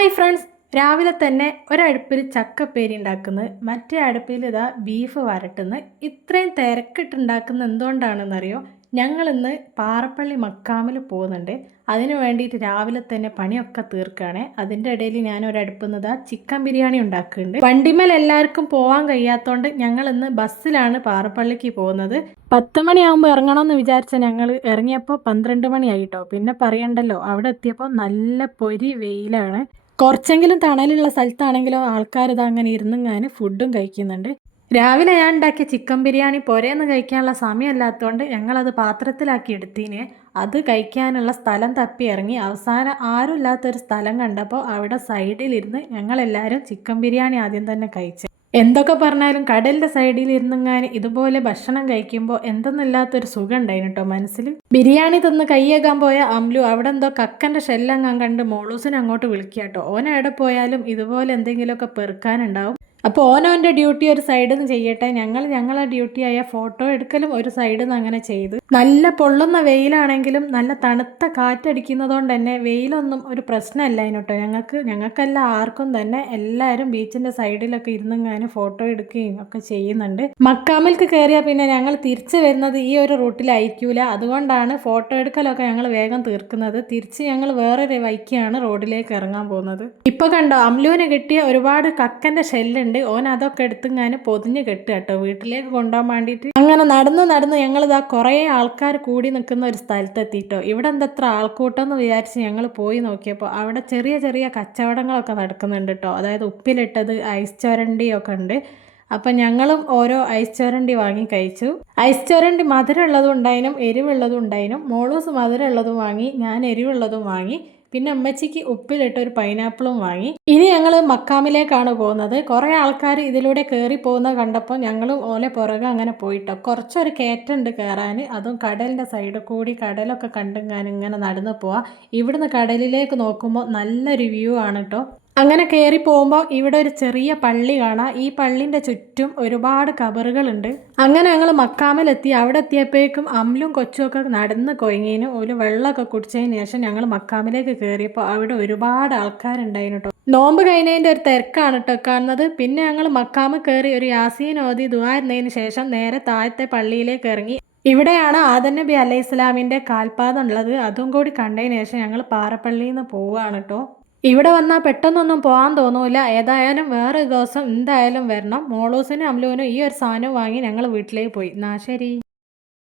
Hi friends, രാവിലെ തന്നെ ഒരടുപ്പിൽ ചക്കപ്പേരി ഉണ്ടാക്കുന്നത്, മറ്റേ അടുപ്പിൽ ഇതാ ബീഫ് വരട്ടുന്നു. ഇത്രയും തിരക്കിട്ടുണ്ടാക്കുന്ന എന്തുകൊണ്ടാണെന്നറിയോ? ഞങ്ങളിന്ന് പാറപ്പള്ളി മക്കാമിൽ പോകുന്നുണ്ട്. അതിന് വേണ്ടിയിട്ട് രാവിലെ തന്നെ പണിയൊക്കെ തീർക്കുകയാണ്. അതിൻ്റെ ഇടയിൽ ഞാൻ ഒരടുപ്പിൽ ചിക്കൻ ബിരിയാണി ഉണ്ടാക്കുന്നുണ്ട്. വണ്ടിമേൽ എല്ലാവർക്കും പോകാൻ കഴിയാത്തതുകൊണ്ട് ഞങ്ങളിന്ന് ബസ്സിലാണ് പാറപ്പള്ളിക്ക് പോകുന്നത്. 10 മണിയാകുമ്പോൾ ഇറങ്ങണമെന്ന് വിചാരിച്ച ഞങ്ങൾ ഇറങ്ങിയപ്പോൾ 12 മണിയായിട്ടോ. പിന്നെ പറയണ്ടല്ലോ, അവിടെ എത്തിയപ്പോൾ നല്ല പൊരി വെയിലാണ്. കുറച്ചെങ്കിലും തണലുള്ള സ്ഥലത്താണെങ്കിലോ ആൾക്കാർ ഇത് അങ്ങനെ ഇരുന്നിങ്ങാന് ഫുഡും കഴിക്കുന്നുണ്ട്. രാവിലെ ഞാൻ ഉണ്ടാക്കിയ ചിക്കൻ ബിരിയാണി പുരേന്ന് കഴിക്കാനുള്ള സമയമല്ലാത്തതുകൊണ്ട് ഞങ്ങളത് പാത്രത്തിലാക്കി എടുത്തീന്. അത് കഴിക്കാനുള്ള സ്ഥലം തപ്പി ഇറങ്ങി. അവസാനം ആരും ഇല്ലാത്തൊരു സ്ഥലം കണ്ടപ്പോൾ അവിടെ സൈഡിലിരുന്ന് ഞങ്ങളെല്ലാവരും ചിക്കൻ ബിരിയാണി ആദ്യം തന്നെ കഴിച്ചു. എന്തൊക്കെ പറഞ്ഞാലും കടലിൻ്റെ സൈഡിൽ ഇരുന്നിങ്ങാൻ ഇതുപോലെ ഭക്ഷണം കഴിക്കുമ്പോൾ എന്തെന്നില്ലാത്തൊരു സുഖം ഉണ്ടായിരുന്നു കേട്ടോ മനസ്സിൽ. ബിരിയാണി തിന്ന് കൈയേകാൻ പോയ അമ്ലു അവിടെ എന്തോ കക്കൻ്റെ ഷെല്ലങ്ങാൻ കണ്ട് മോളൂസിനെ അങ്ങോട്ട് വിളിക്കുക കേട്ടോ. ഓൻ എവിടെ പോയാലും ഇതുപോലെ എന്തെങ്കിലുമൊക്കെ പെറുക്കാനുണ്ടാവും. അപ്പോൾ ഓനോൻ്റെ ഡ്യൂട്ടി ഒരു സൈഡിൽ നിന്ന് ചെയ്യട്ടെ, ഞങ്ങളെ ഡ്യൂട്ടിയായ ഫോട്ടോ എടുക്കലും ഒരു സൈഡിൽ നിന്ന് അങ്ങനെ ചെയ്ത്. നല്ല പൊള്ളുന്ന വെയിലാണെങ്കിലും നല്ല തണുത്ത കാറ്റടിക്കുന്നതുകൊണ്ട് തന്നെ വെയിലൊന്നും ഒരു പ്രശ്നമല്ല അതിനോട്ടോ. ഞങ്ങൾക്കല്ല ആർക്കും തന്നെ എല്ലാവരും ബീച്ചിൻ്റെ സൈഡിലൊക്കെ ഇരുന്നിങ്ങാനും ഫോട്ടോ എടുക്കുകയും ഒക്കെ ചെയ്യുന്നുണ്ട്. മക്കാമിൽക്ക് കയറിയാൽ പിന്നെ ഞങ്ങൾ തിരിച്ചു വരുന്നത് ഈ ഒരു റൂട്ടിലായിരിക്കൂല. അതുകൊണ്ടാണ് ഫോട്ടോ എടുക്കലൊക്കെ ഞങ്ങൾ വേഗം തീർക്കുന്നത്. തിരിച്ച് ഞങ്ങൾ വേറൊരു വൈക്കാണ് റോഡിലേക്ക് ഇറങ്ങാൻ പോകുന്നത്. ഇപ്പൊ കണ്ടോ, അമ്ലുവിന് കിട്ടിയ ഒരുപാട് കക്കൻ്റെ ഷെല്ലുണ്ട്. ഓൻ അതൊക്കെ എടുത്തിങ്ങാന് പൊതിഞ്ഞ് കെട്ടുക കേട്ടോ വീട്ടിലേക്ക് കൊണ്ടുപോകാൻ വേണ്ടിയിട്ട്. അങ്ങനെ നടന്ന് ഞങ്ങളിതാ കുറേ ആൾക്കാർ കൂടി നിൽക്കുന്ന ഒരു സ്ഥലത്തെത്തിയിട്ടോ. ഇവിടെ എന്തത്ര ആൾക്കൂട്ടം എന്ന് വിചാരിച്ച് ഞങ്ങൾ പോയി നോക്കിയപ്പോൾ അവിടെ ചെറിയ ചെറിയ കച്ചവടങ്ങളൊക്കെ നടക്കുന്നുണ്ട് കേട്ടോ. അതായത് ഉപ്പിലിട്ടത്, ഐസ് ചൊരണ്ടിയൊക്കെ ഉണ്ട്. അപ്പം ഞങ്ങളും ഓരോ ഐസ് ചൊരണ്ടി വാങ്ങി കഴിച്ചു. ഐസ് ചൊരണ്ടി മധുരമുള്ളതും ഉണ്ടായിനും എരിവുള്ളതും ഉണ്ടായിനും. മോളൂസ് മധുരമുള്ളതും വാങ്ങി, ഞാൻ എരിവുള്ളതും വാങ്ങി. പിന്നെ അമ്മച്ചിക്ക് ഉപ്പിലിട്ട ഒരു പൈനാപ്പിളും വാങ്ങി. ഇനി ഞങ്ങൾ മക്കാമിലേക്കാണ് പോകുന്നത്. കുറേ ആൾക്കാർ ഇതിലൂടെ കയറി പോകുന്നത് കണ്ടപ്പോൾ ഞങ്ങളും ഓലെ പുറകെ അങ്ങനെ പോയിട്ടോ. കുറച്ചൊരു കയറ്റുണ്ട് കയറാൻ. അതും കടലിൻ്റെ സൈഡിൽ കൂടി കടലൊക്കെ കണ്ടുങ്ങാൻ ഇങ്ങനെ നടന്നു പോവാം. ഇവിടുന്ന് കടലിലേക്ക് നോക്കുമ്പോൾ നല്ലൊരു വ്യൂ ആണ് കേട്ടോ. അങ്ങനെ കയറി പോകുമ്പോൾ ഇവിടെ ഒരു ചെറിയ പള്ളി കാണാം. ഈ പള്ളിൻ്റെ ചുറ്റും ഒരുപാട് കബറുകളുണ്ട്. അങ്ങനെ ഞങ്ങൾ മക്കാമിലെത്തി. അവിടെ എത്തിയപ്പോഴേക്കും അമ്ലും കൊച്ചുമൊക്കെ നടന്ന് കൊയങ്ങിനും ഒരു വെള്ളമൊക്കെ കുടിച്ചതിന് ശേഷം ഞങ്ങൾ മക്കാമിലേക്ക് കയറിയപ്പോൾ അവിടെ ഒരുപാട് ആൾക്കാരുണ്ടായിരുന്നു കേട്ടോ. നോമ്പ് കഴിഞ്ഞതിൻ്റെ ഒരു തിരക്കാണ് കേട്ടോ കാണുന്നത്. പിന്നെ ഞങ്ങൾ മക്കാമ് കയറി ഒരു യാസീൻ ഓതി ദുആ ഇരുന്നതിന് ശേഷം നേരെ താഴത്തെ പള്ളിയിലേക്ക് ഇറങ്ങി. ഇവിടെയാണ് ആദം നബി അലൈഹി സ്വലാമിൻ്റെ കാൽപാദം ഉള്ളത്. അതും കൂടി കണ്ടതിന് ശേഷം ഞങ്ങൾ പാറപ്പള്ളിയിൽ നിന്ന് പോവുകയാണ് കേട്ടോ. ഇവിടെ വന്നാൽ പെട്ടെന്നൊന്നും പോകാൻ തോന്നൂല. ഏതായാലും വേറെ ദിവസം എന്തായാലും വരണം. മോളൂസിനും അമ്ലുവിനും ഈ ഒരു സാധനം വാങ്ങി ഞങ്ങൾ വീട്ടിലേക്ക് പോയി. എന്നാ ശരി.